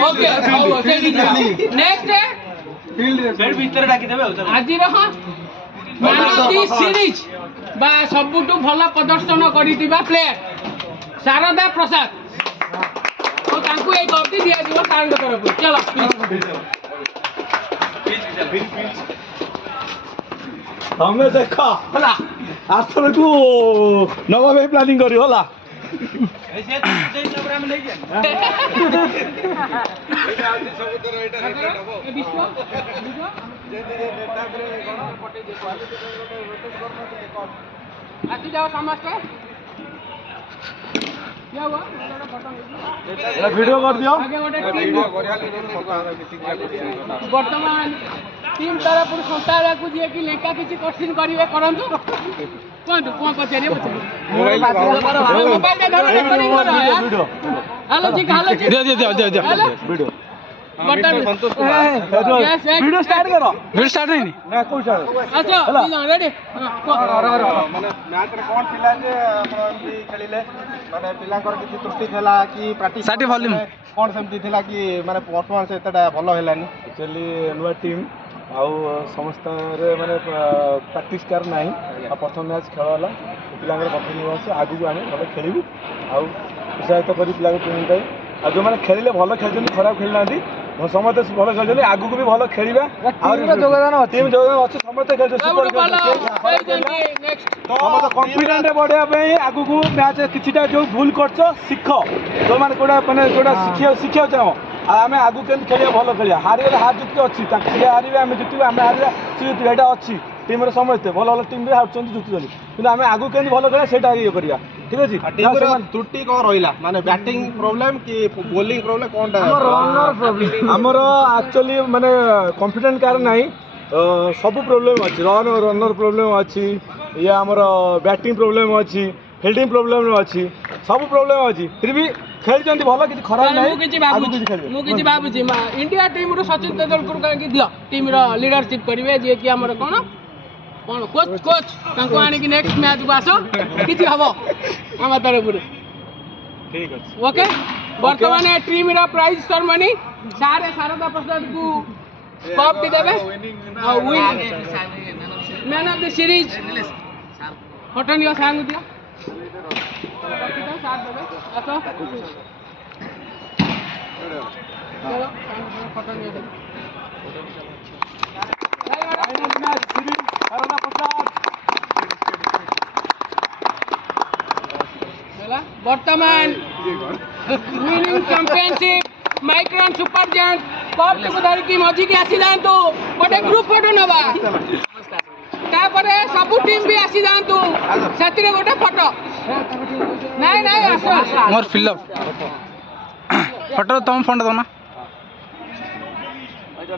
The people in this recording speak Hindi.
ओके नेक्स्ट है फील्ड भीतर डाकी देबे आज मैन ऑफ द सीरीज बा सबुठू भल प्रदर्शन करितिबा प्लेयर शारदा प्रसाद तो तांकू एक गप्पी दिया दियो सारंग तरफ चलो हमें देखा होला आथर को नवा भाई प्लानिंग करी होला ऐसे प्रोग्राम ले गया विश्व आती जाओ समस्त क्या हुआ वीडियो कर दियो आगे गोटे टीम वर्तमान टीम तरफ संस्था को जे कि लेका किछि क्वेश्चन करिवे करंतु कोन पछारे मोबाइल दे धरो रेकॉर्डिंग करो यार हेलो जी दे वीडियो बटन वीडियो स्टार्ट करो वीडियो स्टार्ट नहीं ना कोई स्टार्ट अच्छा रेडी माने मैच रे कोन पिला जे आपण एमपी खेलिले माने पिलांकर किछि त्रुटि थला कि प्रैक्टिस साटी वॉल्यूम कोन सेमति थला कि माने परफॉर्मेंस एतडा भलो हेलानी एक्चुअली नुआ टीम आउ समस्त रे माने प्रैक्टिस कर नाही आ प्रथम मैच खेल होला पिलांकर कठिन होछ आगु को आने भलो खेलिबु आउ उत्साहित करी पिला टीम ताई आ जो माने खेलिले भलो खेलजन खराब खेलनांती समस्त भल खेल आगु को भी भल खेला टीम योगदान अच्छे समस्त खेल कन्फिडेंट बढ़ाई आगु को मैच किटा जो भूल कर शिख जो मैंने कौटा मैंने जोटा शिखा चाह आम आगु के खेल भल खेल हारिगले हार जित अच्छी हारे आम जितू आम हारिया सी जितू यहाँ अच्छी टीम समस्ते भल भल टीम भी हारुंट जितुच्च कि आम आगु के भल खेल से ये करवा ठीक अच्छे त्रुटि कौन रहा माने बैटिंग प्रॉब्लम कि बॉलिंग प्रॉब्लम कौन आमर एक्चुअली माने कॉन्फिडेंट कार नहीं सब प्रॉब्लम अच्छी रनर प्रॉब्लम अच्छी ये आमर बैटिंग प्रॉब्लम अच्छी फील्डिंग प्रॉब्लम अच्छी सब प्रॉब्लम अच्छी फिर भी खेल भल कि खराब नहीं इंडिया टीम रू सचिन तेंदुलकर कहीं दियो टीम लीडरशिप करेंगे जी कि आमर कौन कौन कोच कोच तांको आनी कि नेक्स्ट मैच को आसो किछि हबो हम तरफ ठीक अछि ओके वर्तमान टीम रा प्राइज सेरेमनी सारे शारदा प्रसाद को कप भी देबे और win man of the series हटनियो सांग दिया साथ देबे आसो चलो हटनियो दे वर्तमान winning championship Micron super giant cup को धरि की मजी के आसी जांतु गोटे ग्रुप फोटो नबा तापरे सब टीम भी आसी जांतु साथी रे गोटे फोटो नहीं नहीं आसो मोर फिलअप फोटो तुम फोन दो ना